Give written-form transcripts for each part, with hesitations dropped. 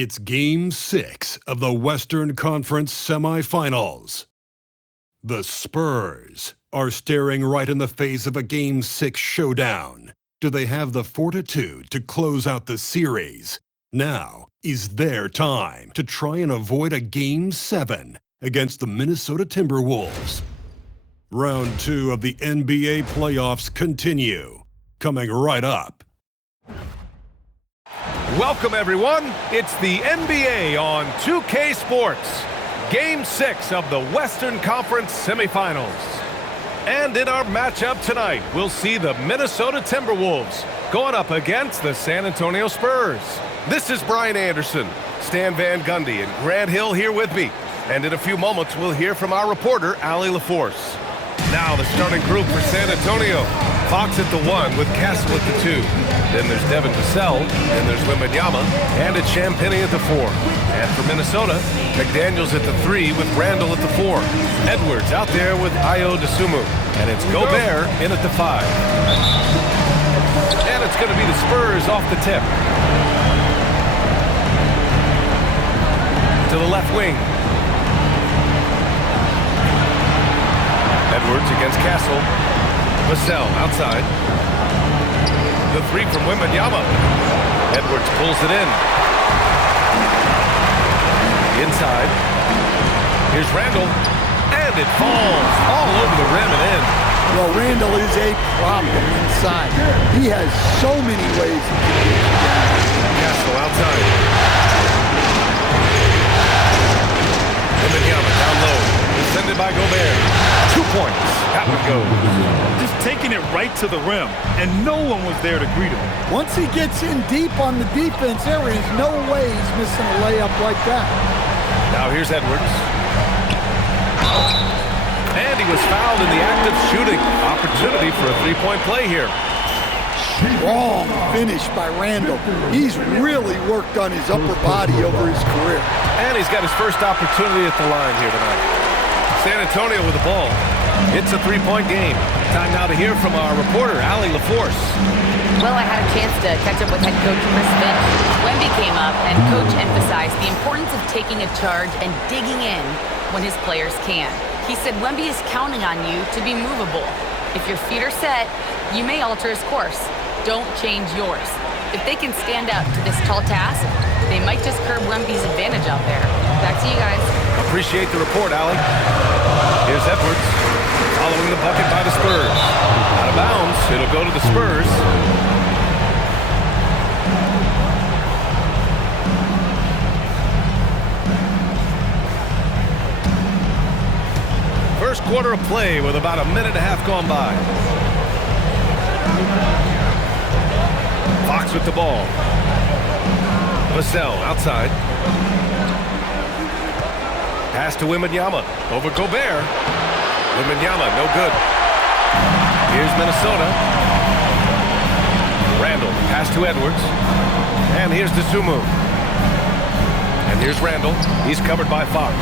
It's Game 6 of the Western Conference Semifinals. The Spurs are staring right in the face of a Game 6 showdown. Do they have the fortitude to close out the series? Now is their time to try and avoid a Game 7 against the Minnesota Timberwolves. Round 2 of the NBA playoffs continue, coming right up. Welcome, everyone. It's the NBA on 2K Sports. Game 6 of the Western Conference Semifinals. And in our matchup tonight, we'll see the Minnesota Timberwolves going up against the San Antonio Spurs. This is Brian Anderson, Stan Van Gundy, and Grant Hill here with me. And in a few moments, we'll hear from our reporter, Allie LaForce. Now the starting group for San Antonio. Fox at the 1 with Castle at the 2. Then there's Devin Vassell, and there's Wembanyama, and it's Champagnie at the 4. And for Minnesota, McDaniels at the 3 with Randall at the 4. Edwards out there with Ayo Dosunmu. And it's Gobert in at the 5. And it's going to be the Spurs off the tip. To the left wing. Edwards against Castle. Vassell outside. The 3 from Wembanyama. Edwards pulls it in. Inside. Here's Randall. And it falls all over the rim and in. Well, Randall is a problem inside. He has so many ways to get it down. Castle outside. Wembanyama down low. Defended by Gobert. 2 points. That one goes. Just taking it right to the rim, and no one was there to greet him. Once he gets in deep on the defense, there is no way he's missing a layup like that. Now here's Edwards. And he was fouled in the act of shooting. Opportunity for a three-point play here. Strong finish by Randall. He's really worked on his upper body over his career. And he's got his first opportunity at the line here tonight. San Antonio with the ball. It's a three-point game. Time now to hear from our reporter, Allie LaForce. Well, I had a chance to catch up with head coach Chris Finch. Wemby came up, and coach emphasized the importance of taking a charge and digging in when his players can. He said Wemby is counting on you to be movable. If your feet are set, you may alter his course. Don't change yours. If they can stand up to this tall task, they might just curb Wemby's advantage out there. Back to you guys. Appreciate the report, Allie. Here's Edwards, following the bucket by the Spurs. Out of bounds, it'll go to the Spurs. First quarter of play with about a minute and a half gone by. Fox with the ball. Vassell outside. Pass to Wembanyama over Gobert. Wembanyama, no good. Here's Minnesota. Randall, pass to Edwards. And here's Dosunmu. And here's Randall. He's covered by Fox.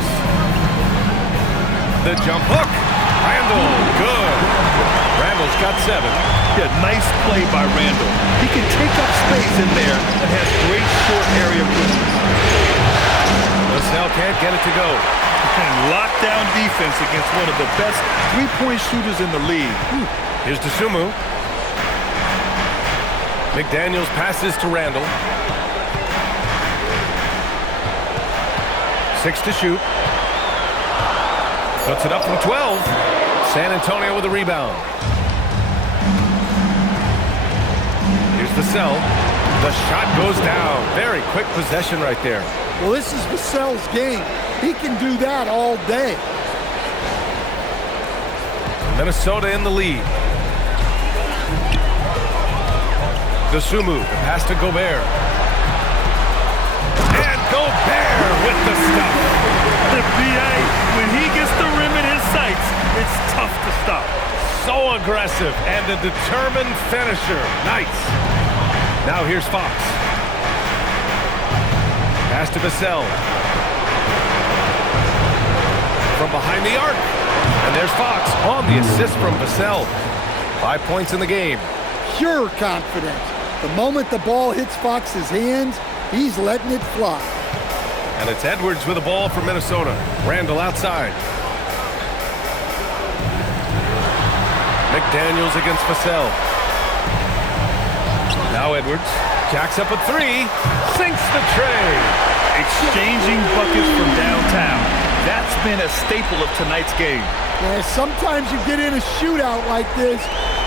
The jump hook. Randall, good. Randall's got 7. Yeah, nice play by Randall. He can take up space in there and has great short area quickness. Vassell can't get it to go. And lockdown defense against one of the best three-point shooters in the league. Here's Dosunmu. McDaniels passes to Randall. 6 to shoot. Puts it up from 12. San Antonio with a rebound. Here's Vassell. The shot goes down. Very quick possession right there. Well, this is Vassell's game. He can do that all day. Minnesota in the lead. Dosunmu, the pass to Gobert. And Gobert with the stuff. The BA, when he gets the rim in his sights, it's tough to stop. So aggressive and a determined finisher. Nice. Now here's Fox. Pass to Vassell. From behind the arc. And there's Fox on the assist from Vassell. 5 points in the game. Pure confidence. The moment the ball hits Fox's hands, He's letting it fly. And it's Edwards with the ball for Minnesota. Randall outside. McDaniels against Vassell. Now Edwards jacks up a three, sinks the tray. Exchanging buckets from downtown. That's been a staple of tonight's game. Yeah, sometimes you get in a shootout like this,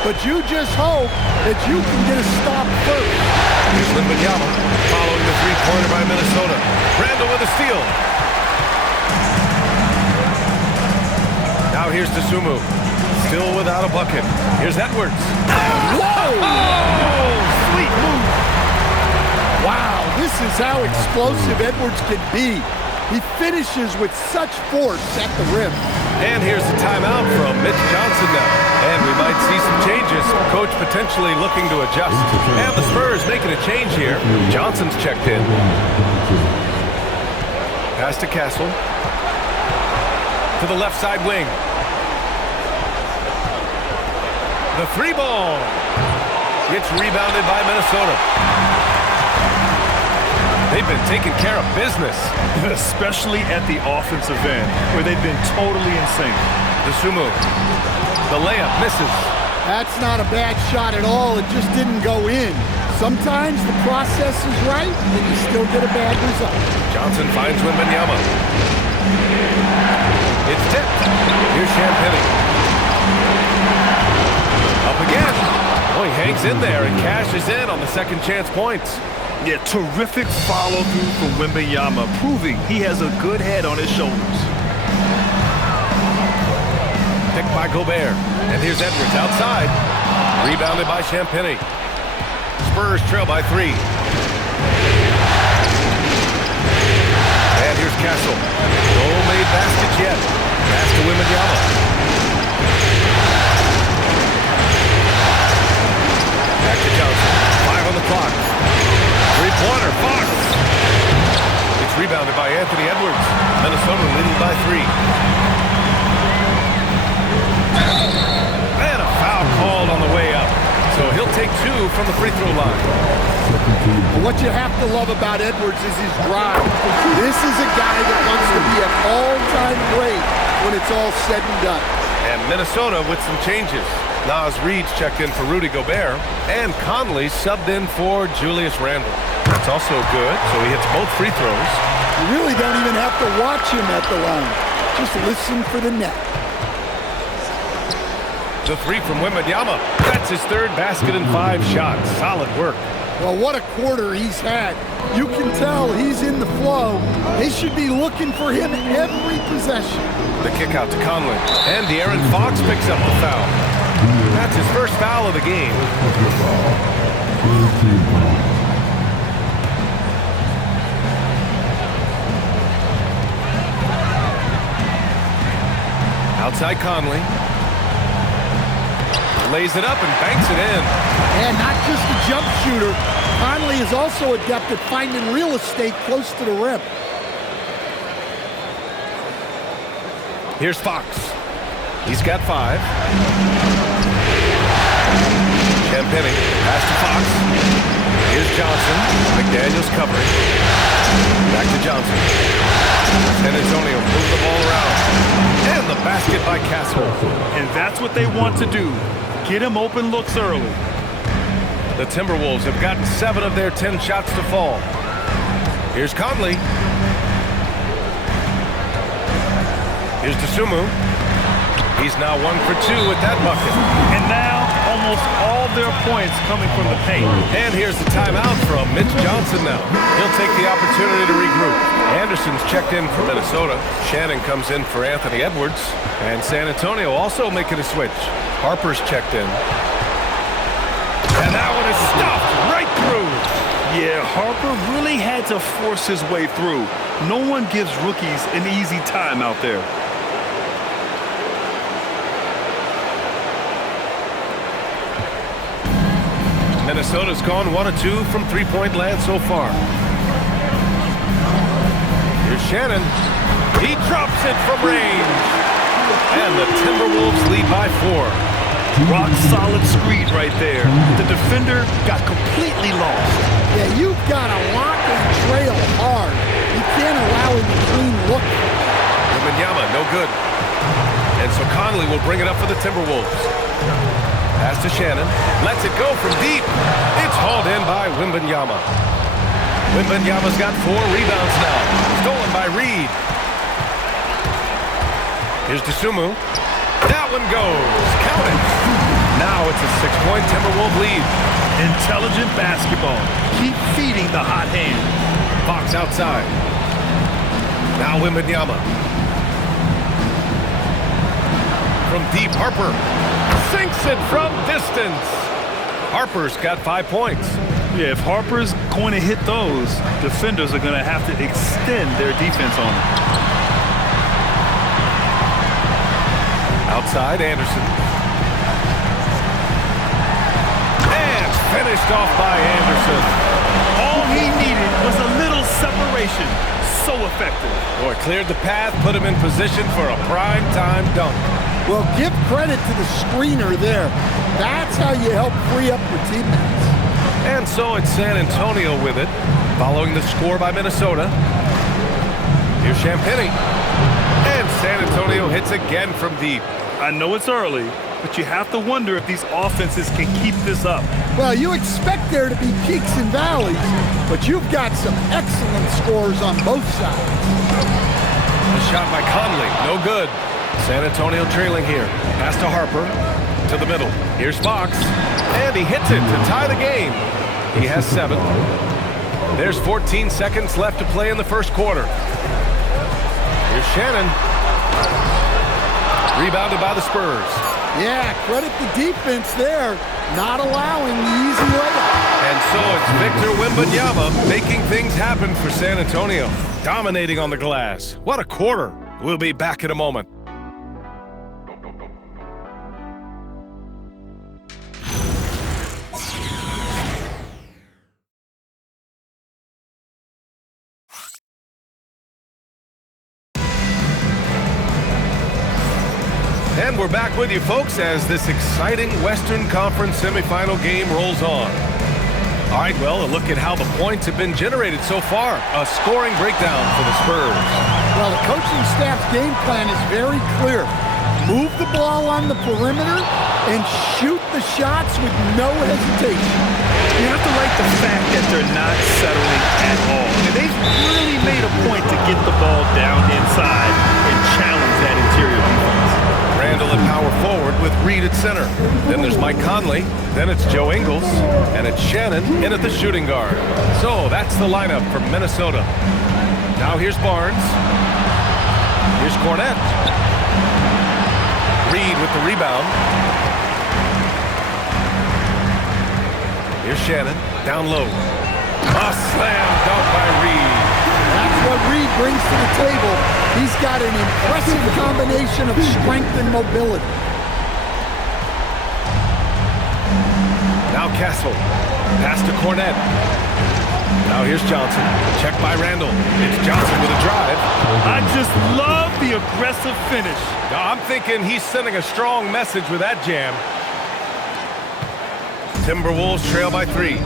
but you just hope that you can get a stop first. Here's Wembanyama following the three-pointer by Minnesota. Randall with a steal. Now here's Dosunmu. Still without a bucket. Here's Edwards. Whoa! Oh, sweet move. Wow, this is how explosive Edwards can be. He finishes with such force at the rim. And here's the timeout from Mitch Johnson now. And we might see some changes. Coach potentially looking to adjust. And the Spurs making a change here. Johnson's checked in. Pass to Castle. To the left side wing. The three ball. Gets rebounded by Minnesota. They've been taking care of business. Especially at the offensive end, where they've been totally insane. Dosunmu. The layup misses. That's not a bad shot at all. It just didn't go in. Sometimes the process is right, and you still get a bad result. Johnson finds Wembanyama. It's tipped. Here's Champagnie. Up again. Oh, he hangs in there and cashes in on the second chance points. Yeah, terrific follow-through from Wembanyama, proving he has a good head on his shoulders. Picked by Gobert. And here's Edwards outside. Rebounded by Champagnie. Spurs trail by 3. And here's Castle. No made baskets yet. Pass to Wembanyama. Back to Johnson. 5 on the clock. Three-pointer, Fox. It's rebounded by Anthony Edwards. Minnesota leading by 3. And a foul called on the way up. So he'll take 2 from the free throw line. What you have to love about Edwards is his drive. This is a guy that wants to be an all-time great when it's all said and done. And Minnesota with some changes. Naz Reid's checked in for Rudy Gobert, and Conley subbed in for Julius Randle. That's also good, so he hits both free throws. You really don't even have to watch him at the line. Just listen for the net. The three from Wembanyama. That's his third basket in 5 shots. Solid work. Well, what a quarter he's had. You can tell he's in the flow. They should be looking for him every possession. The kick out to Conley. And De'Aaron Fox picks up the foul. That's his first foul of the game. Outside Conley. Lays it up and banks it in. And not just a jump shooter. Conley is also adept at finding real estate close to the rim. Here's Fox. He's got 5. Champagnie, pass to Fox. Here's Johnson. McDaniels covering. Back to Johnson. San Antonio moves the ball around. And the basket by Castle. And that's what they want to do. Get him open looks early. The Timberwolves have gotten 7 of their 10 shots to fall. Here's Conley. Here's Dosunmu. He's now 1 for 2 with that bucket. And now, almost all their points coming from the paint. And here's the timeout from Mitch Johnson now. He'll take the opportunity to regroup. Anderson's checked in for Minnesota. Shannon comes in for Anthony Edwards. And San Antonio also making a switch. Harper's checked in. And that one is stuffed right through. Yeah, Harper really had to force his way through. No one gives rookies an easy time out there. Minnesota's gone 1 of 2 from three-point land so far. Here's Shannon. He drops it from range. And the Timberwolves lead by 4. Rock solid screen right there. The defender got completely lost. Yeah, you've got to lock and good. And so Conley will bring it up for the Timberwolves. Pass to Shannon. Lets it go from deep. It's hauled in by Wembanyama. Wembanyama's got 4 rebounds now. Stolen by Reed. Here's Dosunmu. That one goes. Count it. Now it's a 6-point Timberwolves lead. Intelligent basketball. Keep feeding the hot hand. Fox outside. Now Wembanyama. From deep, Harper sinks it from distance. Harper's got 5 points. Yeah, if Harper's going to hit those, defenders are going to have to extend their defense on him. Outside, Anderson. And finished off by Anderson. All he needed was a little separation. So effective. Boy, cleared the path, put him in position for a prime-time dunk. Well, give credit to the screener there. That's how you help free up your teammates. And so it's San Antonio with it, following the score by Minnesota. Here's Champagnie. And San Antonio hits again from deep. I know it's early, but you have to wonder if these offenses can keep this up. Well, you expect there to be peaks and valleys, but you've got some excellent scores on both sides. A shot by Conley, no good. San Antonio trailing here. Pass to Harper, to the middle. Here's Fox, and he hits it to tie the game. He has 7. There's 14 seconds left to play in the first quarter. Here's Shannon. Rebounded by the Spurs. Yeah, credit the defense there, not allowing the easy layup. And so it's Victor Wembanyama making things happen for San Antonio. Dominating on the glass. What a quarter. We'll be back in a moment. And we're back with you, folks, as this exciting Western Conference semifinal game rolls on. All right, well, a look at how the points have been generated so far. A scoring breakdown for the Spurs. Well, the coaching staff's game plan is very clear. Move the ball on the perimeter and shoot the shots with no hesitation. You have to like the fact that they're not settling at all. And they've really made a point to get the ball down inside and challenge that interior defense. Randall at power forward with Reed at center. Then there's Mike Conley. Then it's Joe Ingles. And it's Shannon in at the shooting guard. So that's the lineup for Minnesota. Now here's Barnes. Here's Cornette. Reed with the rebound. Here's Shannon. Down low. A slam dunk by Reed. That's what Reed brings to the table. He's got an impressive combination of strength and mobility. Now Castle. Pass to Cornette. Now here's Johnson. Check by Randall. It's Johnson with a drive. I just love the aggressive finish. Now, I'm thinking he's sending a strong message with that jam. Timberwolves trail by 3.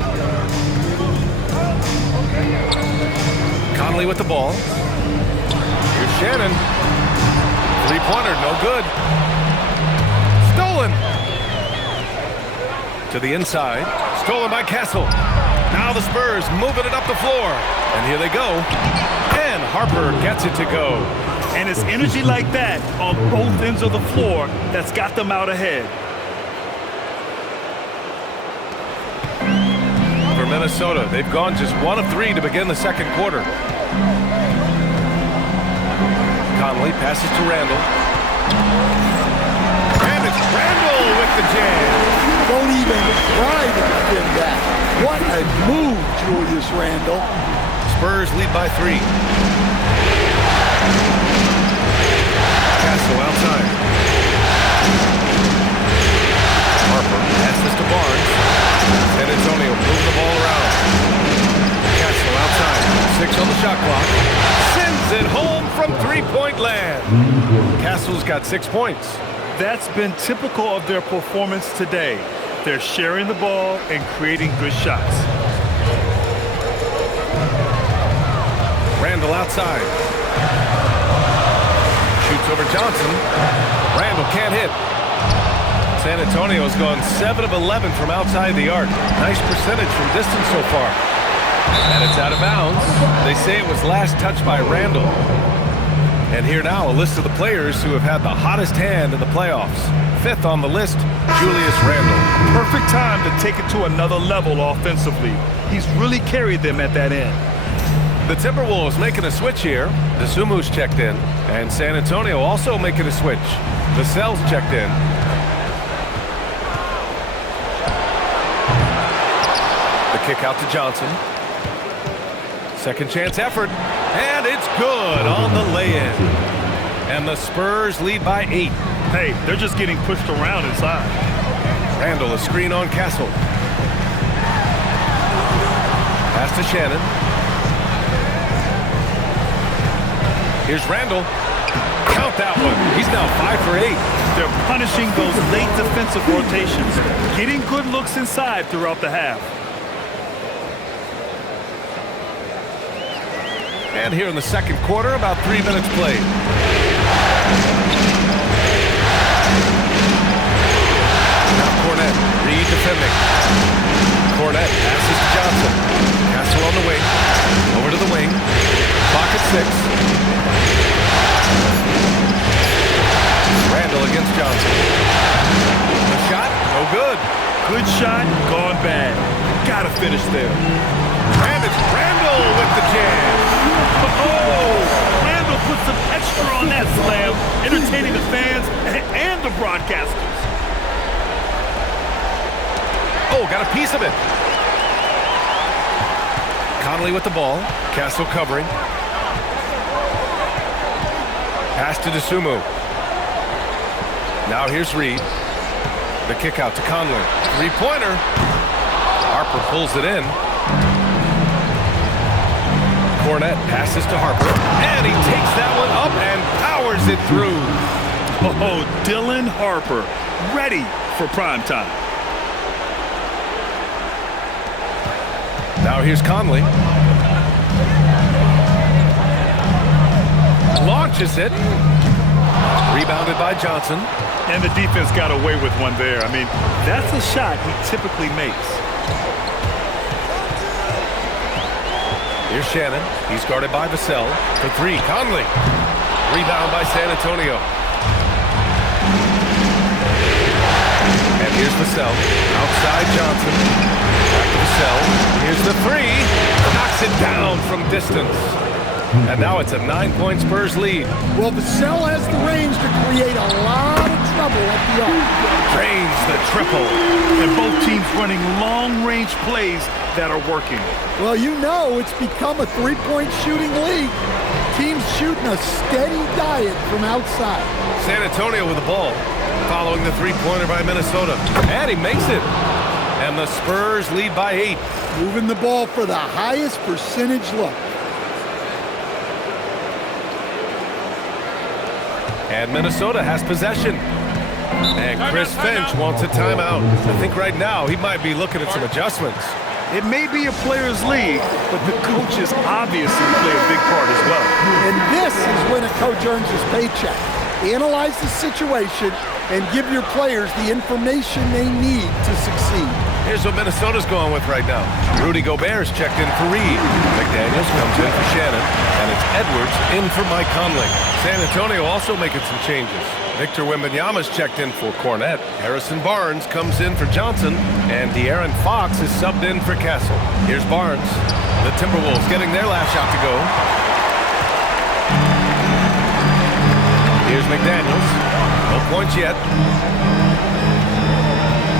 Conley with the ball. Here's Shannon. 3-pointer, no good. Stolen. To the inside. Stolen by Castle. Now the Spurs moving it up the floor. And here they go. And Harper gets it to go. And it's energy like that on both ends of the floor that's got them out ahead. For Minnesota, they've gone just 1 of 3 to begin the second quarter. Conley passes to Randall. And it's Randall with the jam. Don't even try to defend that. What a move, Julius Randle. Spurs lead by 3. Castle outside. Harper passes to Barnes. San Antonio moving the ball around. Castle outside. 6 on the shot clock. Sends it home from 3-point land. Castle's got 6 points. That's been typical of their performance today. They're sharing the ball and creating good shots. Randall outside. Shoots over Johnson. Randall can't hit. San Antonio's gone 7 of 11 from outside the arc. Nice percentage from distance so far. And it's out of bounds. They say it was last touched by Randall. And here now, a list of the players who have had the hottest hand in the playoffs. 5th on the list, Julius Randle. Perfect time to take it to another level offensively. He's really carried them at that end. The Timberwolves making a switch here. Desumu's checked in. And San Antonio also making a switch. Vassell's checked in. The kick out to Johnson. Second chance effort. And it's good on the lay-in. And the Spurs lead by 8. Hey, they're just getting pushed around inside. Randall, a screen on Castle. Pass to Shannon. Here's Randall. Count that one. He's now 5 for 8. They're punishing those late defensive rotations, getting good looks inside throughout the half. And here in the second quarter, about 3 minutes played. Now Cornette, Reed defending. Cornette passes to Johnson. Castle on the wing. Over to the wing. Clock at 6. Randall against Johnson. The shot, no good. Good shot, gone bad. Gotta finish there. And it's Randall with the jam. Oh, Randall put some extra on that slam, entertaining the fans and the broadcasters. Oh, got a piece of it. Conley with the ball. Castle covering. Pass to Desumo. Now here's Reed. The kick out to Conley. Three-pointer. Harper pulls it in. Cornette passes to Harper. And he takes that one up and powers it through. Oh, Dylan Harper, ready for prime time. Now here's Conley. Launches it. Rebounded by Johnson. And the defense got away with one there. I mean, that's a shot he typically makes. Here's Shannon. He's guarded by Vassell. For 3, Conley. Rebound by San Antonio. And here's Vassell. Outside Johnson. Back to Vassell. Here's the 3. Knocks it down from distance. And now it's a 9-point Spurs lead. Well, Vassell has the range to create a lot of trouble at the arc. Drains the triple. And both teams running long-range plays that are working. Well, you know it's become a three-point shooting league. Teams shooting a steady diet from outside. San Antonio with the ball, following the three-pointer by Minnesota. And he makes it. And the Spurs lead by 8. Moving the ball for the highest percentage look. And Minnesota has possession. And Chris Finch wants a timeout. I think right now he might be looking at some adjustments. It may be a players' league, but the coaches obviously play a big part as well. And this is when a coach earns his paycheck. Analyze the situation and give your players the information they need to succeed. Here's what Minnesota's going with right now. Rudy Gobert's checked in for Reed. McDaniels comes in for Shannon. And it's Edwards in for Mike Conley. San Antonio also making some changes. Victor Wembanyama's checked in for Cornette. Harrison Barnes comes in for Johnson. And De'Aaron Fox is subbed in for Castle. Here's Barnes. The Timberwolves getting their last shot to go. Here's McDaniels. No points yet.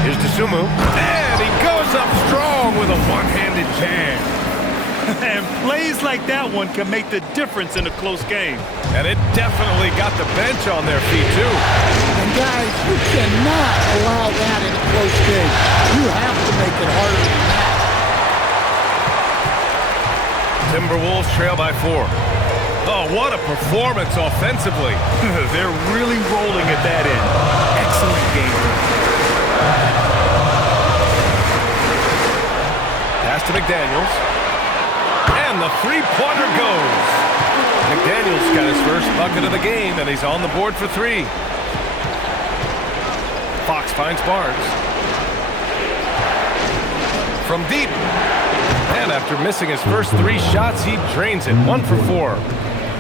Here's Desumo. And he goes up strong with a one-handed jam. And plays like that one can make the difference in a close game. And it definitely got the bench on their feet, too. And guys, you cannot allow that in a close game. You have to make it harder than that. Timberwolves trail by 4. Oh, what a performance offensively. They're really rolling at that end. Excellent game. Pass to McDaniels. And the three-pointer goes. McDaniel's got his first bucket of the game, and he's on the board for 3. Fox finds Barnes. From deep. And after missing his first 3 shots, he drains it. 1 for 4.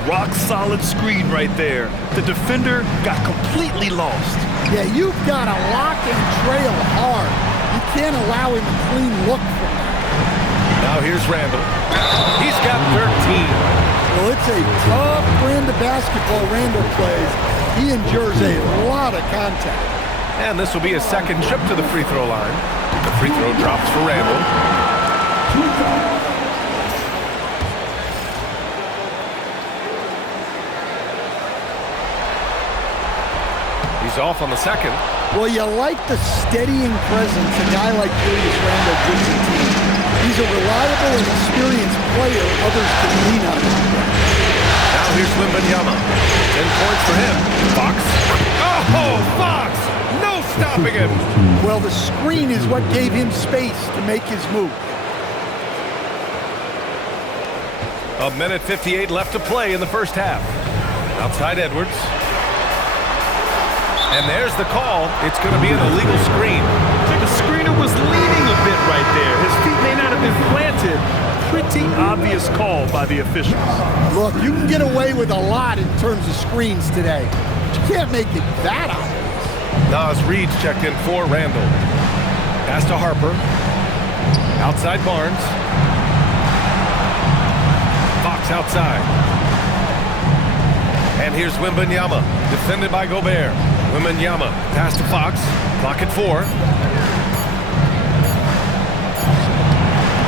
Rock solid screen right there. The defender got completely lost. Yeah, you've got to lock and trail hard. You can't allow him a clean look from that. Now here's Randall. He's got 13. Well, it's a tough brand of basketball Randall plays. He endures a lot of contact. And this will be his second trip to the free throw line. The free throw drops for Randall. He's off on the second. Well, you like the steadying presence a guy like Julius Randle gives a team. He's a reliable and experienced player others can lean on. Now here's Wembanyama. 10 points for him. Fox. Oh, Fox! No stopping him. Well, the screen is what gave him space to make his move. 1:58 left to play in the first half. Outside Edwards. And there's the call. It's going to be an illegal screen. The screener was leaning a bit right there. His feet may not have been planted. Pretty obvious call by the officials. Look, you can get away with a lot in terms of screens today. But you can't make it that obvious. Nas Reed's checked in for Randall. Pass to Harper. Outside Barnes. Fox outside. And here's Wembanyama, defended by Gobert. Wembanyama, pass to Fox. Clock at 4.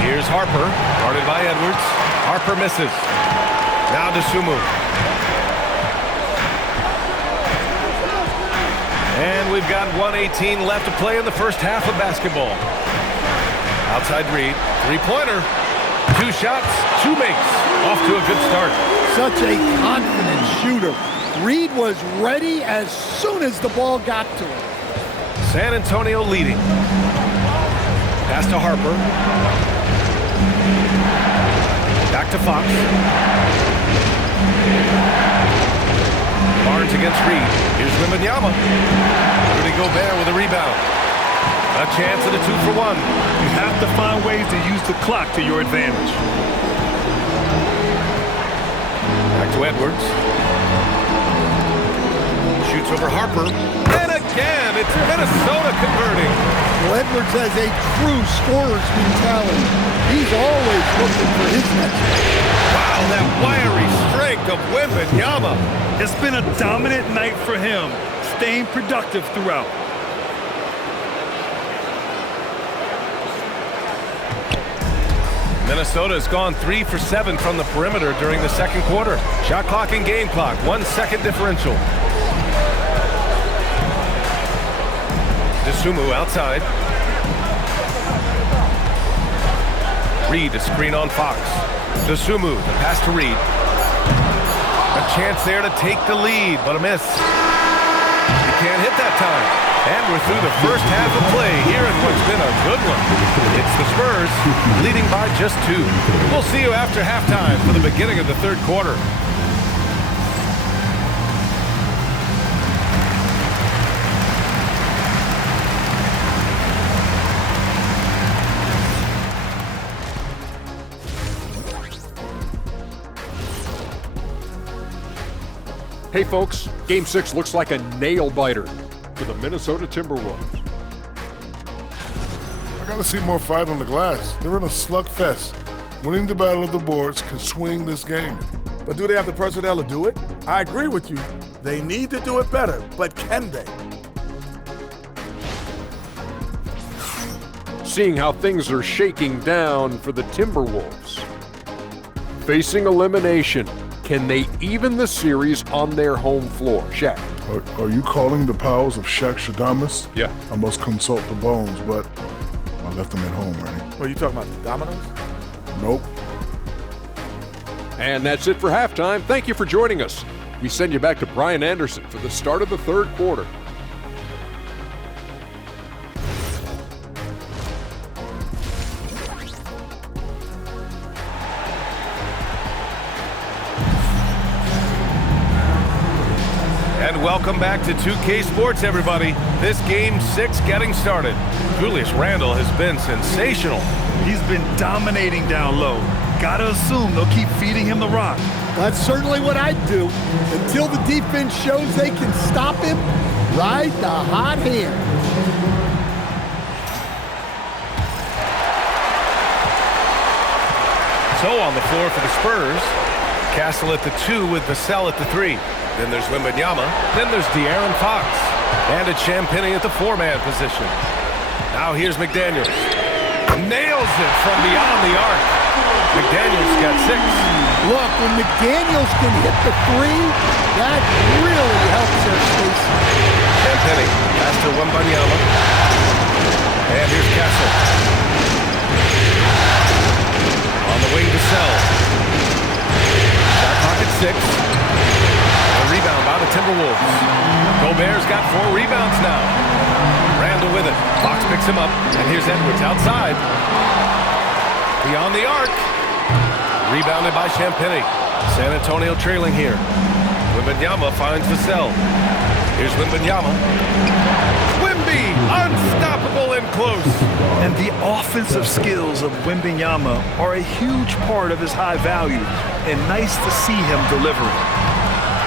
Here's Harper, guarded by Edwards. Harper misses. Now to Sumu. And we've got 1:18 left to play in the first half of basketball. Outside Reed, 3-pointer. 2 shots, 2 makes. Off to a good start. Such a confident shooter. Reed was ready as soon as the ball got to him. San Antonio leading. Pass to Harper. Back to Fox. Barnes against Reed. Here's Wembanyama. Rudy Gobert with a rebound. A chance at a 2-for-1. You have to find ways to use the clock to your advantage. Back to Edwards. Shoots over Harper. And again, it's Minnesota converting. Well, Edwards has a true scorer's mentality. He's always looking for his next one. Wow, that wiry strength of Wembanyama. It's been a dominant night for him, staying productive throughout. Minnesota has gone 3 for 7 from the perimeter during the second quarter. Shot clock and game clock, 1 second differential. Sumu outside. Reed, a screen on Fox. Sumu, the pass to Reed. A chance there to take the lead, but a miss. He can't hit that time. And we're through the first half of play here in what's been a good one. It's the Spurs leading by just 2. We'll see you after halftime for the beginning of the third quarter. Hey folks, Game 6 looks like a nail-biter for the Minnesota Timberwolves. I gotta see more fight on the glass. They're in a slugfest. Winning the battle of the boards can swing this game. But do they have the personnel to do it? I agree with you. They need to do it better, but can they? Seeing how things are shaking down for the Timberwolves. Facing elimination, can they even the series on their home floor? Shaq. Are you calling the powers of Shaq Shadamas? Yeah. I must consult the bones, but I left them at home, Ernie. What are you talking about, the dominoes? Nope. And that's it for halftime. Thank you for joining us. We send you back to Brian Anderson for the start of the third quarter. And welcome back to 2K Sports, everybody. This Game 6 getting started. Julius Randle has been sensational. He's been dominating down low. Gotta assume they'll keep feeding him the rock. That's certainly what I'd do. Until the defense shows they can stop him, ride the hot hand. So on the floor for the Spurs, Castle at the 2 with Vassell at the 3. Then there's Wembanyama. Then there's De'Aaron Fox. And it's Champagnie at the 4-man position. Now here's McDaniels. Nails it from beyond the arc. McDaniels got 6. Look, when McDaniels can hit the 3, that really helps their spacing. Champagnie pass to Wembanyama. And here's Castle. On the wing to Sell. Shot clock at 6. A rebound by the Timberwolves. Gobert's got 4 rebounds now. Randle with it. Fox picks him up. And here's Edwards outside. Beyond the arc. Rebounded by Champagnie. San Antonio trailing here. Wembanyama finds Vassell. Here's Wembanyama. Wemby, unstoppable and close. And the offensive skills of Wembanyama are a huge part of his high value. And nice to see him delivering.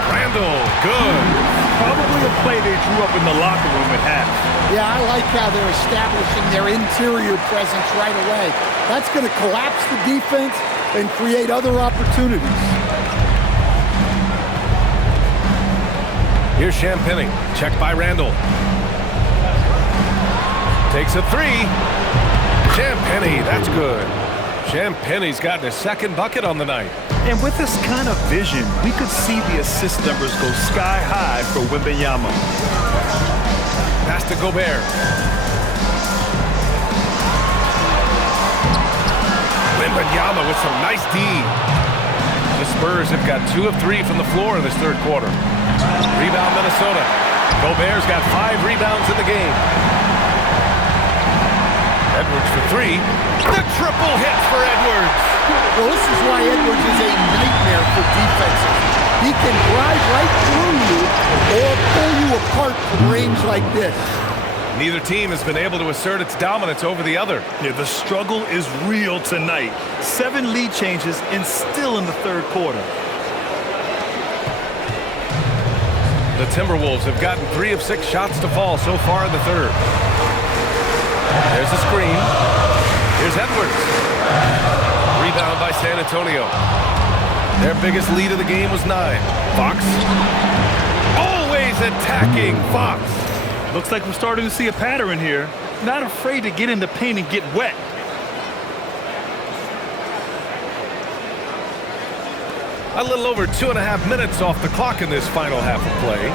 Randle, good. Probably a play they drew up in the locker room at half. Yeah, I like how they're establishing their interior presence right away. That's going to collapse the defense and create other opportunities. Here's Champagnie. Checked by Randle. Takes a 3. Champagnie, that's good. Champagnie's gotten his 2nd bucket on the night. And with this kind of vision, we could see the assist numbers go sky high for Wembanyama. Pass to Gobert. Wembanyama with some nice D. The Spurs have got 2 of 3 from the floor in this 3rd quarter. Rebound Minnesota. Gobert's got 5 rebounds in the game. Edwards for 3. The triple hit for Edwards. Well, this is why Edwards is a nightmare for defenses. He can drive right through you or pull you apart from range like this. Neither team has been able to assert its dominance over the other. Yeah, the struggle is real tonight. 7 lead changes and still in the 3rd quarter. The Timberwolves have gotten 3 of 6 shots to fall so far in the 3rd. There's a screen. Here's Edwards. Rebound by San Antonio. Their biggest lead of the game was 9. Fox. Always attacking Fox. Looks like we're starting to see a pattern here. Not afraid to get in the paint and get wet. A little over 2.5 minutes off the clock in this final half of play.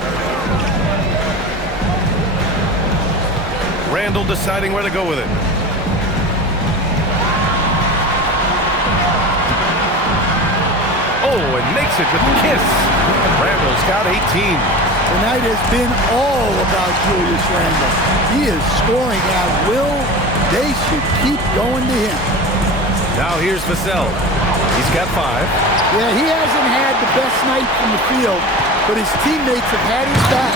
Randle deciding where to go with it. Oh, and makes it with the kiss. Randle's got 18. Tonight has been all about Julius Randle. He is scoring at will. They should keep going to him. Now here's Vassell. He's got 5. Yeah, he hasn't had the best night from the field, but his teammates have had his back.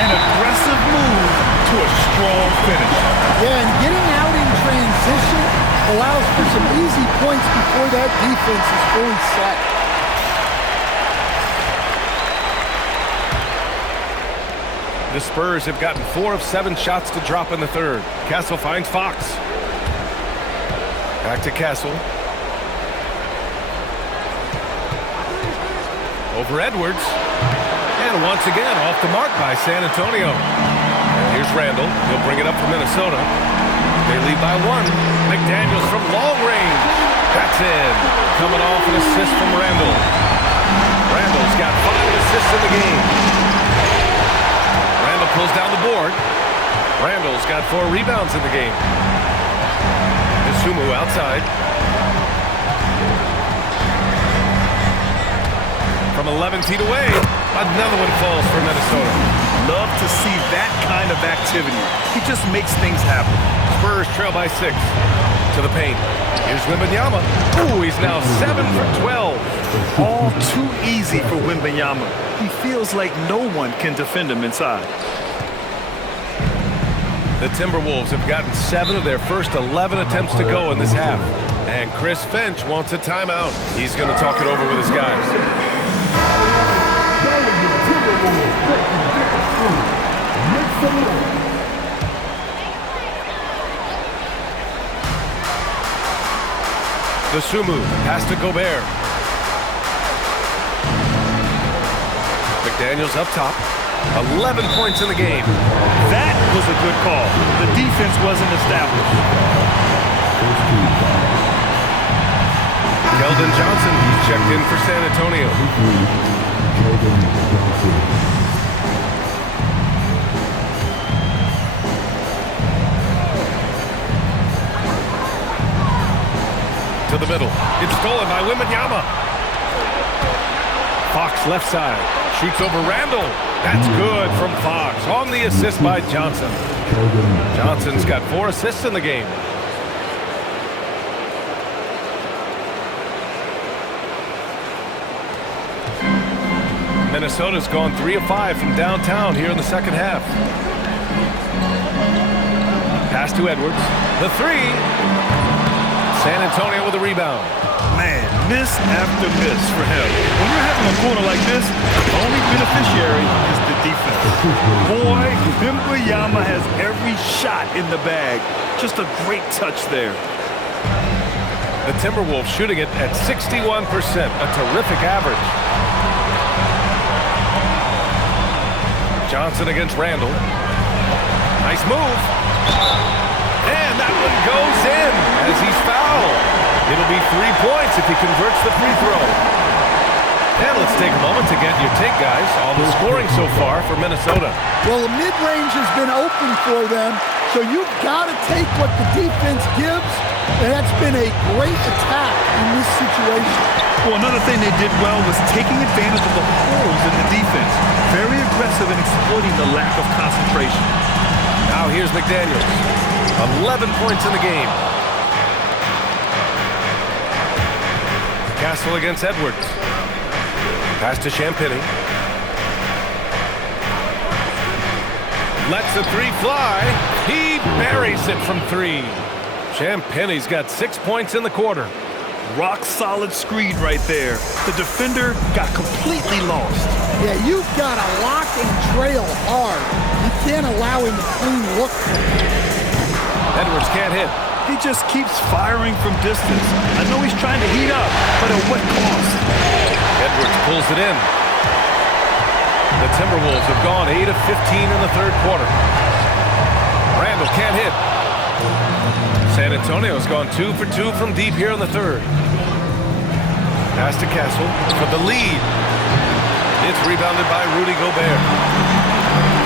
An aggressive move to a strong finish. Yeah, and getting out in transition allows for some easy points before that defense is fully set. The Spurs have gotten 4 of 7 shots to drop in the 3rd. Castle finds Fox. Back to Castle. Over Edwards. And once again, off the mark by San Antonio. And here's Randle. He'll bring it up for Minnesota. They lead by 1. McDaniels from long range. That's in. Coming off an assist from Randle. Randle's got 5 assists in the game. Randle pulls down the board. Randle's got 4 rebounds in the game. Sumu outside. From 11 feet away, another one falls for Minnesota. Love to see that kind of activity. He just makes things happen. Spurs trail by 6. To the paint. Here's Wembanyama. Ooh, he's now 7 for 12. All too easy for Wembanyama. He feels like no one can defend him inside. The Timberwolves have gotten 7 of their first 11 attempts to go in this half. And Chris Finch wants a timeout. He's going to talk it over with his guys. The Sumu pass to Gobert. McDaniels up top. 11 points in the game. That was a good call. The defense wasn't established. Keldon Johnson, he's checked in for San Antonio. To the middle. It's stolen by Wembanyama. Fox left side. Shoots over Randall. That's good from Fox on the assist by Johnson. Johnson's got 4 assists in the game. Minnesota's gone 3 of 5 from downtown here in the second half. Pass to Edwards. The 3. San Antonio with a rebound. Man, miss after miss for him. When you're having a corner like this, the only beneficiary is the defense. Boy, Wembanyama has every shot in the bag. Just a great touch there. The Timberwolves shooting it at 61%, a terrific average. Johnson against Randall. Nice move. And that one goes in as he's fouled. It'll be 3 points if he converts the free throw. And let's take a moment to get your take, guys, on the scoring so far for Minnesota. Well, the mid-range has been open for them, so you've got to take what the defense gives, and that's been a great attack in this situation. Well, another thing they did well was taking advantage of the holes in the defense. Very aggressive in exploiting the lack of concentration. Now here's McDaniels. 11 points in the game. Castle against Edwards. Pass to Champagny. Lets the 3 fly. He buries it from 3. Champagny's got 6 points in the quarter. Rock solid screen right there. The defender got completely lost. Yeah, you've got to lock and trail hard. You can't allow him to clean look. Edwards can't hit. He just keeps firing from distance. I know he's trying to heat up, but at what cost? Edwards pulls it in. The Timberwolves have gone 8 of 15 in the third quarter. Randall can't hit. San Antonio's gone 2 for 2 from deep here in the third. Pass to Castle for the lead. It's rebounded by Rudy Gobert.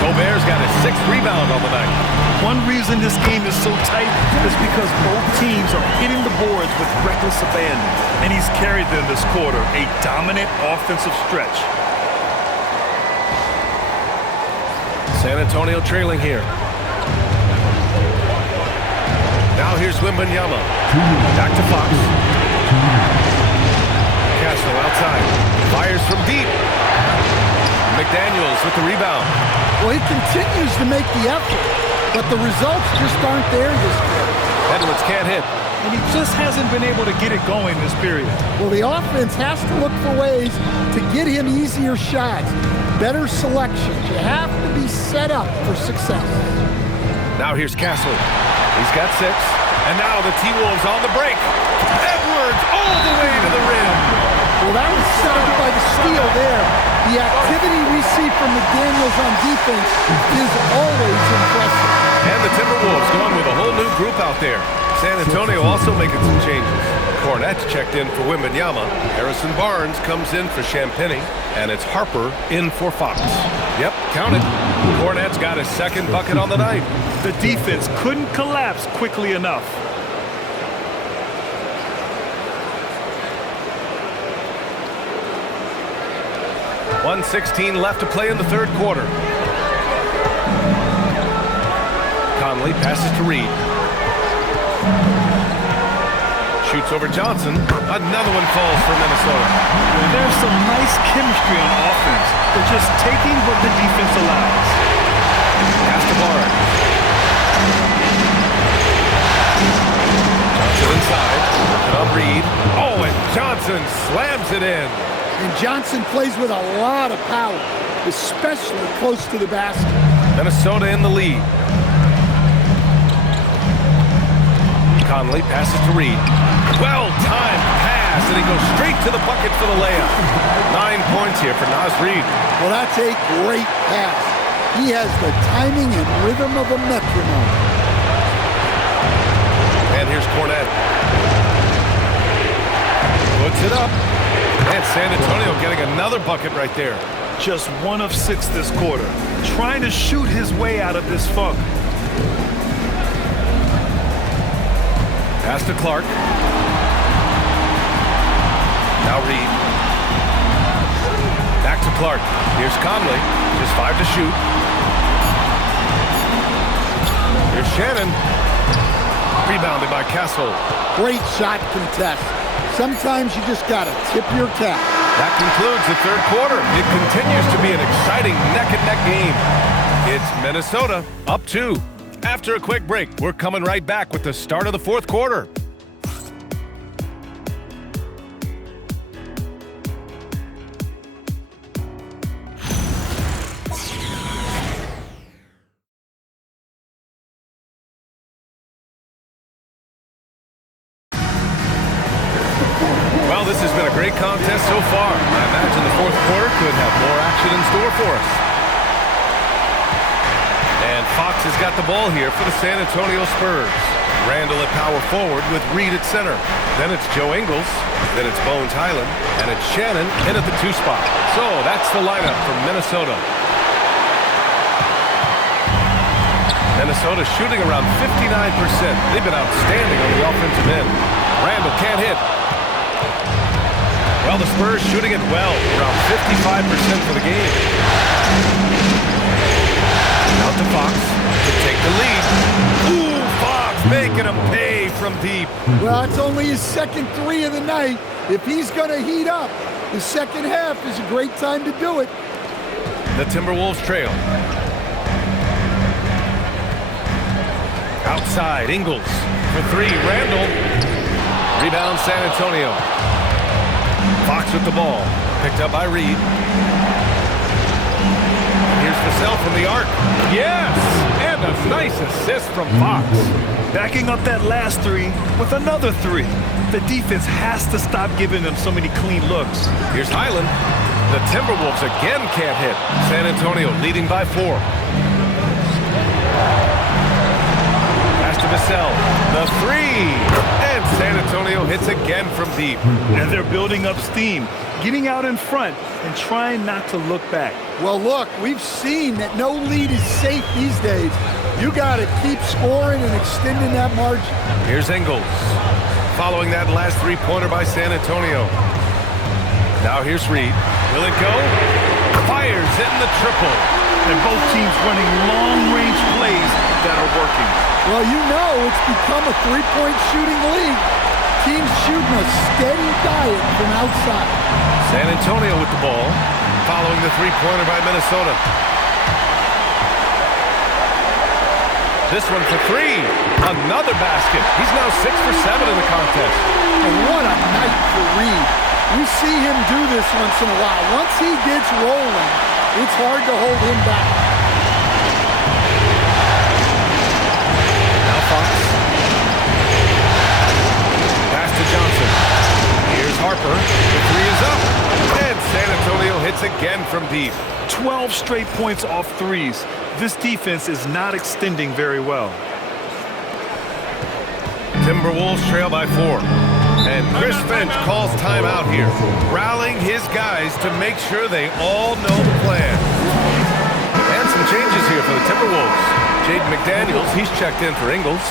Gobert's got his 6th rebound on the night. One reason this game is so tight is because both teams are hitting the boards with reckless abandon. And he's carried them this quarter, a dominant offensive stretch. San Antonio trailing here. Now here's Wembanyama. Back to Fox. Castle outside. Fires from deep. McDaniels with the rebound. Well, he continues to make the effort, but the results just aren't there this quarter. Edwards can't hit. And he just hasn't been able to get it going this period. Well, the offense has to look for ways to get him easier shots, better selections. You have to be set up for success. Now here's Castle. He's got 6. And now the T-Wolves on the break. Edwards all the way to the rim. Well, that was set up by the steal there. The activity we see from McDaniels on defense is always impressive. And the Timberwolves going with a whole new group out there. San Antonio also making some changes. Cornette's checked in for Wembanyama. Harrison Barnes comes in for Champagny. And it's Harper in for Fox. Yep, count it. Cornette's got his 2nd bucket on the night. The defense couldn't collapse quickly enough. .116 left to play in the third quarter. Conley passes to Reed. shoots over Johnson. Another one falls for Minnesota. There's some nice chemistry on offense. They're just taking what the defense allows. Pass to Barnes. Johnson inside. Working on Reed. Oh, and Johnson slams it in. And Johnson plays with a lot of power, especially close to the basket. Minnesota in the lead. Conley passes to Reed. Well-timed pass, and he goes straight to the bucket for the layup. 9 points here for Naz Reid. Well, that's a great pass. He has the timing and rhythm of a metronome. And here's Cornette. Puts it up. And San Antonio getting another bucket right there. Just 1 of 6 this quarter. Trying to shoot his way out of this funk. Pass to Clark. Now Reed. Back to Clark. Here's Conley. Just 5 to shoot. Here's Shannon. Rebounded by Castle. Great shot contest. Sometimes you just got to tip your cap. That concludes the third quarter. It continues to be an exciting neck-and-neck game. It's Minnesota up 2. After a quick break, we're coming right back with the start of the fourth quarter. Well, this has been a great contest so far. I imagine the fourth quarter could have more action in store for us. And Fox has got the ball here for the San Antonio Spurs. Randall at power forward with Reed at center. Then it's Joe Ingles. Then it's Bones Highland. And it's Shannon in at the 2 spot. So that's the lineup for Minnesota. Minnesota shooting around 59%. They've been outstanding on the offensive end. Randall can't hit. Well, the Spurs shooting it well, around 55% for the game. Out to Fox to take the lead. Ooh, Fox making him pay from deep. Well, it's only his second 3 of the night. If he's going to heat up, the second half is a great time to do it. The Timberwolves trail. Outside, Ingles for 3. Randall. Rebound, San Antonio. Fox with the ball. Picked up by Reed. Here's Vassell from the arc. Yes! And a nice assist from Fox. Backing up that last 3 with another 3. The defense has to stop giving them so many clean looks. Here's Highland. The Timberwolves again can't hit. San Antonio leading by 4. Pass to Vassell. The 3. And San Antonio hits again from deep. And they're building up steam, getting out in front and trying not to look back. Well, look, we've seen that no lead is safe these days. You got to keep scoring and extending that margin. Here's Ingles. Following that last 3-pointer by San Antonio. Now here's Reed. Will it go? Fires in the triple. And both teams running long-range plays that are working. Well, you know it's become a 3-point shooting league. Teams shooting a steady diet from outside. San Antonio with the ball, following the 3-pointer by Minnesota. This one for 3. Another basket. He's now 6 for 7 in the contest. And what a night for Reed. We see him do this once in a while. Once he gets rolling, it's hard to hold him back. Now Fox. Pass to Johnson. Here's Harper. The 3 is up. And San Antonio hits again from deep. 12 straight points off 3s. This defense is not extending very well. Timberwolves trail by 4. And Chris Finch calls timeout here, rallying his guys to make sure they all know the plan. And some changes here for the Timberwolves. Jaden McDaniels, he's checked in for Ingles.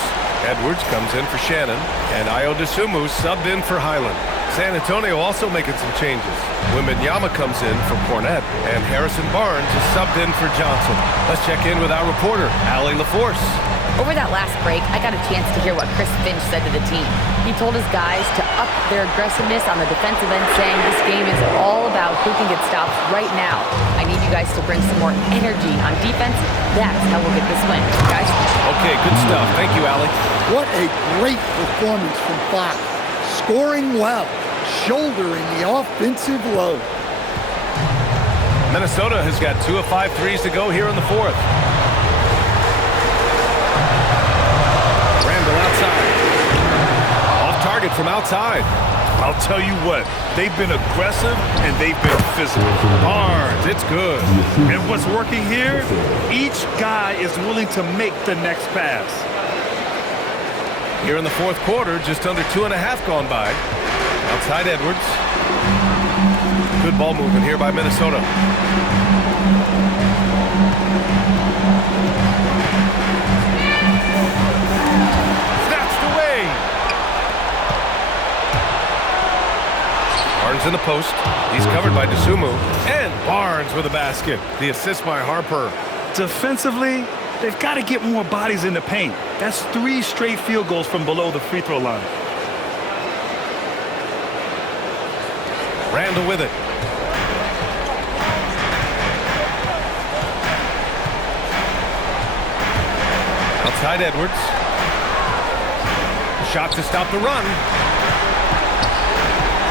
Edwards comes in for Shannon. And Ayo Dosunmu subbed in for Highland. San Antonio also making some changes. Wembanyama comes in for Cornette. And Harrison Barnes is subbed in for Johnson. Let's check in with our reporter, Allie LaForce. Over that last break, I got a chance to hear what Chris Finch said to the team. He told his guys to up their aggressiveness on the defensive end, saying this game is all about who can get stops right now. I need you guys to bring some more energy on defense. That's how we'll get this win. Guys? Okay, good stuff. Thank you, Allie. What a great performance from Fox. Scoring well, shouldering the offensive load. Minnesota has got 2 of 5 threes to go here in the fourth. Randall outside. Off target from outside. I'll tell you what, they've been aggressive and they've been physical. Barnes, it's good. And what's working here? Each guy is willing to make the next pass. Here in the fourth quarter, just under 2.5 gone by. Outside Edwards. Good ball movement here by Minnesota. Snatched away. Barnes in the post. He's covered by DeSumo. And Barnes with a basket. The assist by Harper. Defensively, they've got to get more bodies in the paint. That's 3 straight field goals from below the free throw line. Randall with it. Outside Edwards. Shot to stop the run.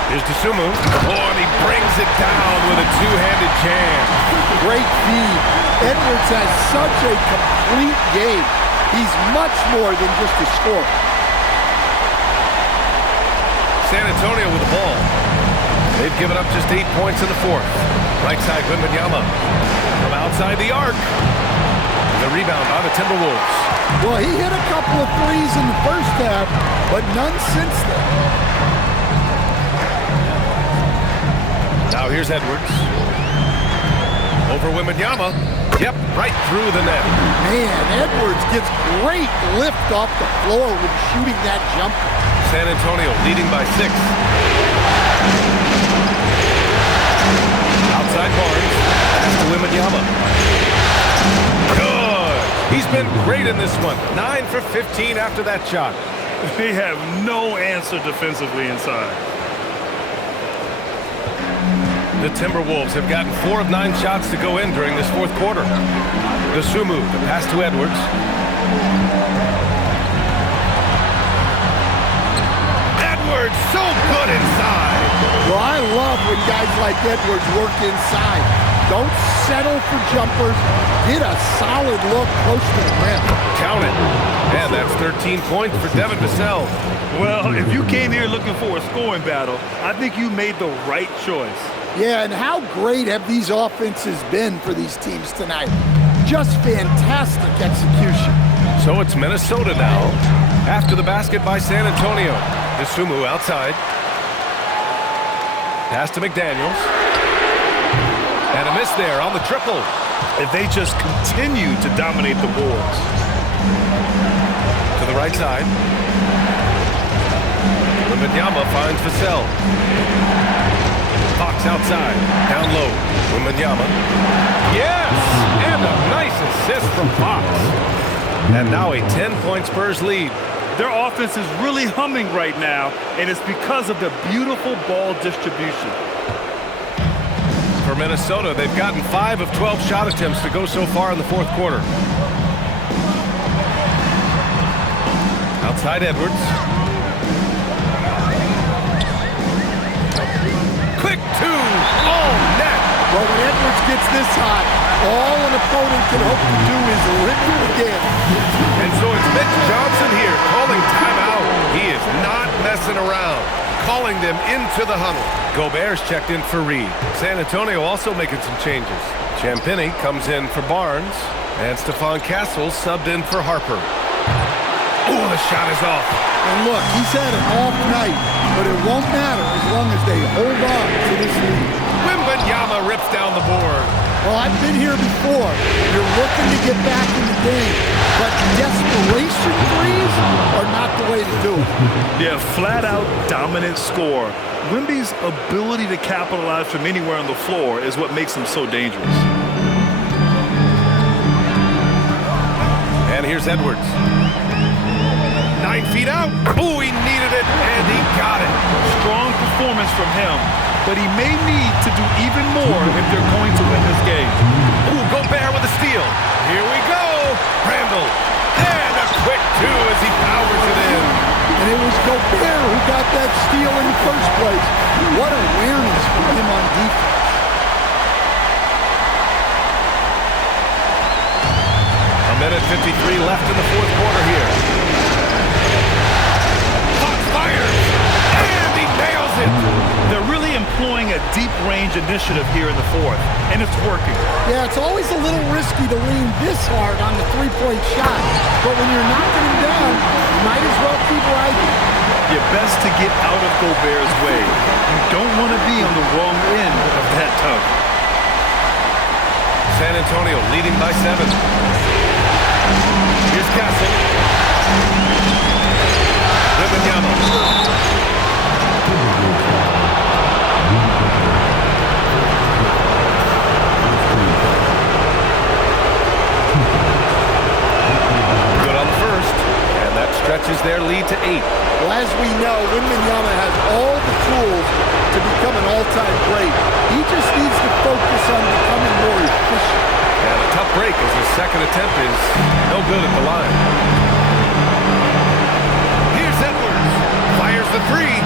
Here's DeSumo. Oh, and he brings it down with a two-handed jam. Great feed. Edwards has such a complete game. He's much more than just a scorer. San Antonio with the ball. They've given up just 8 points in the fourth. Right side, Wembanyama. From outside the arc. The rebound by the Timberwolves. Well, he hit a couple of threes in the first half, but none since then. Now here's Edwards. Over Wembanyama. Yep, right through the net. Man, Edwards gets great lift off the floor when shooting that jumper. San Antonio leading by 6. Outside Barnes. Pass to Wembanyama. Good. He's been great in this one. 9 for 15 after that shot. They have no answer defensively inside. The Timberwolves have gotten 4 of 9 shots to go in during this fourth quarter. DeSumo, the pass to Edwards. Edwards, so good inside. Well, I love when guys like Edwards work inside. Don't settle for jumpers. Get a solid look close to the rim. Count it. And that's 13 points for Devin Vassell. Well, if you came here looking for a scoring battle, I think you made the right choice. Yeah, and how great have these offenses been for these teams tonight? Just fantastic execution. So it's Minnesota now. After the basket by San Antonio. DeSumo outside. Pass to McDaniels. And a miss there on the triple. If they just continue to dominate the boards. To the right side. Wembanyama finds Vassell. Fox outside. Down low. Wembanyama. Yes! And a nice assist from Fox. And now a 10-point Spurs lead. Their offense is really humming right now, and it's because of the beautiful ball distribution. For Minnesota, they've gotten 5 of 12 shot attempts to go so far in the fourth quarter. Outside Edwards. Quick 2. Oh, net. Well, when Edwards gets this hot, all an opponent can hope to do is rip him again. And so it's Mitch Johnson here calling timeout. He is not messing around. Calling them into the huddle. Gobert's checked in for Reed. San Antonio also making some changes. Champagnie comes in for Barnes. And Stephon Castle subbed in for Harper. Oh, the shot is off. And look, he's had an off night, but it won't matter as long as they hold on to this lead. Wembanyama rips down the board. Well, I've been here before. You're looking to get back in the game, but desperation threes are not the way to do it. Yeah, flat-out dominant score. Wemby's ability to capitalize from anywhere on the floor is what makes him so dangerous. And And here's Edwards. 9 feet out. Ooh, he needed it, and he got it. Strong performance from him, but he may need to do even more if they're going to win this game. Ooh, Gobert with a steal. Here we go. Randall. And a quick two as he powers it in. And it was Gobert who got that steal in the first place. What awareness from him on defense. A minute 53 left in the fourth quarter here. Fox fires. And he nails it. They're really employing a deep-range initiative here in the fourth, and it's working. Yeah, it's always a little risky to lean this hard on the three-point shot. But when you're knocking him down, you might as well keep riding. You're best to get out of Gobert's way. You don't want to be on the wrong end of that tug. San Antonio leading by 7. Here's Castle. Wembanyama. Good on the first, and that stretches their lead to 8. Well, as we know, Wembanyama has all the tools to become an all-time great. He just needs to focus on becoming more efficient. And a tough break as his second attempt is no good at the line. Here's Edwards. Fires the three.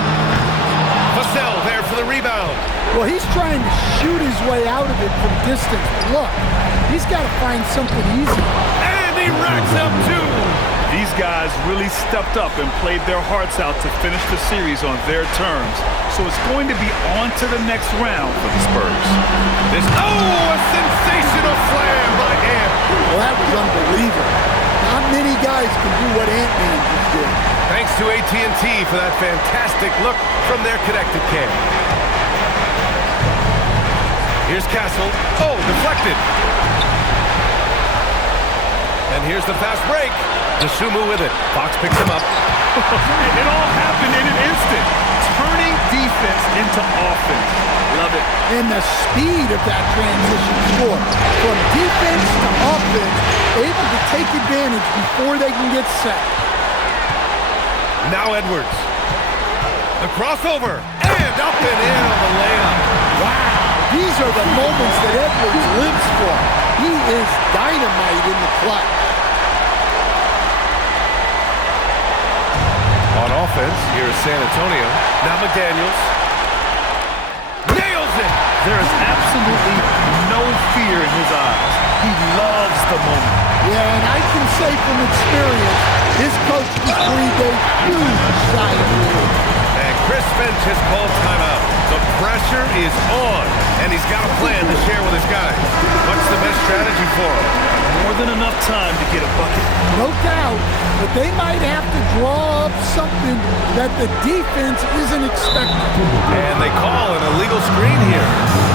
Vassell there for the rebound. Well, he's trying to shoot his way out of it from distance. But look, he's got to find something easy. And he racks up 2. These guys really stepped up and played their hearts out to finish the series on their terms. So it's going to be on to the next round for the Spurs. A sensational slam by Ant. Well, that was unbelievable. Not many guys can do what Ant-Man just did. Thanks to AT&T for that fantastic look from their connected cam. Here's Castle. Oh, deflected. And here's the fast break. Dosunmu with it. Fox picks him up. It all happened in an instant. Turning defense into offense. Love it. And the speed of that transition score. From defense to offense, able to take advantage before they can get set. Now Edwards. The crossover. And up and in on the layup. Wow. These are the moments that Edwards lives for. He is dynamite in the clutch. On offense, here is San Antonio. Now McDaniels. Nails it! There is absolutely no fear in his eyes. He loves the moment. Yeah, and I can say from experience, his coach just breathed a huge sigh of relief. And Chris Finch has called timeout. The pressure is on, and he's got a plan to share with his guys. What's the best strategy for him? More than enough time to get a bucket. No doubt, but they might have to draw up something that the defense isn't expecting. And they call an illegal screen here.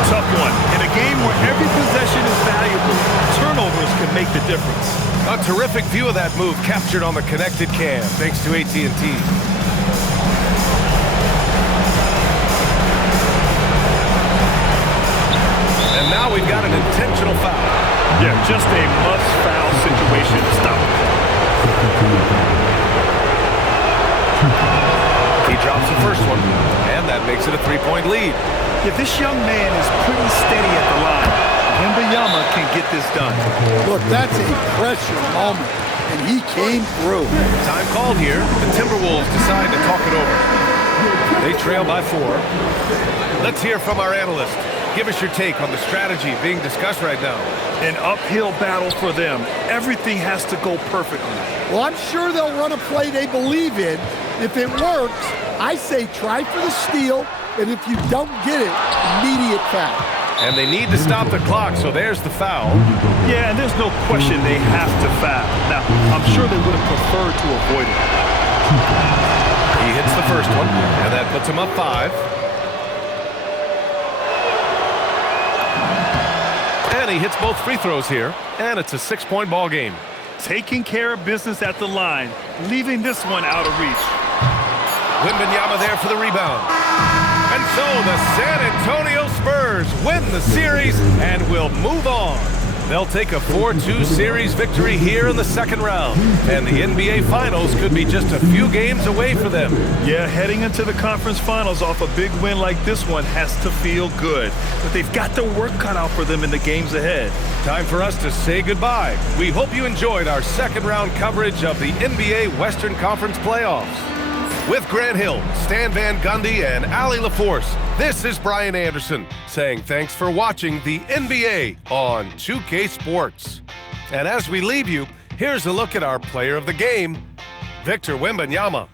Tough one. In a game where every possession is valuable, turnovers can make the difference. A terrific view of that move captured on the connected cam, thanks to AT&T. And now we've got an intentional foul. Yeah, just a must-foul situation to stop the clock. He drops the first one, and that makes it a 3-point lead. Yeah, this young man is pretty steady at the line. Wembanyama can get this done. Look, that's a pressure moment, and he came through. Time called here. The Timberwolves decide to talk it over. They trail by 4. Let's hear from our analyst. Give us your take on the strategy being discussed right now. An uphill battle for them. Everything has to go perfectly. Well, I'm sure they'll run a play they believe in. If it works, I say try for the steal, and if you don't get it, immediate foul. And they need to stop the clock, so there's the foul. Yeah, and there's no question they have to foul. Now, I'm sure they would have preferred to avoid it. He hits the first one, and that puts him up 5. And he hits both free throws here, and it's a 6-point ball game. Taking care of business at the line, leaving this one out of reach. Wembanyama there for the rebound. And so the San Antonio Spurs win the series and will move on. They'll take a 4-2 series victory here in the second round, and the NBA Finals could be just a few games away for them. Yeah, heading into the conference finals off a big win like this one has to feel good. But they've got their work cut out for them in the games ahead. Time for us to say goodbye. We hope you enjoyed our second round coverage of the NBA Western Conference playoffs. With Grant Hill, Stan Van Gundy, and Allie LaForce, this is Brian Anderson saying thanks for watching the NBA on 2K Sports. And as we leave you, here's a look at our player of the game, Victor Wembanyama.